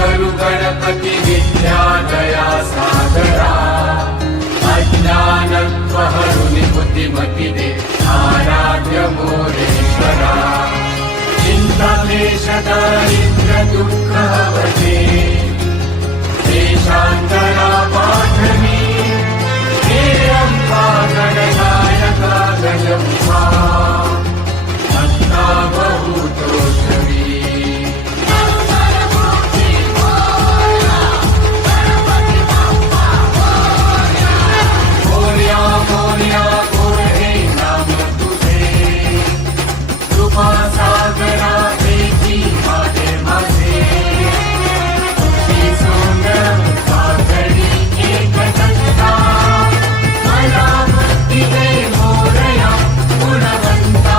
करू गणपती विद्यादया सागरा अज्ञानत्व हरुनि बुद्धिमती दे आराध्य मोरेश्वरा चिंताक्लेशदारिद्र्य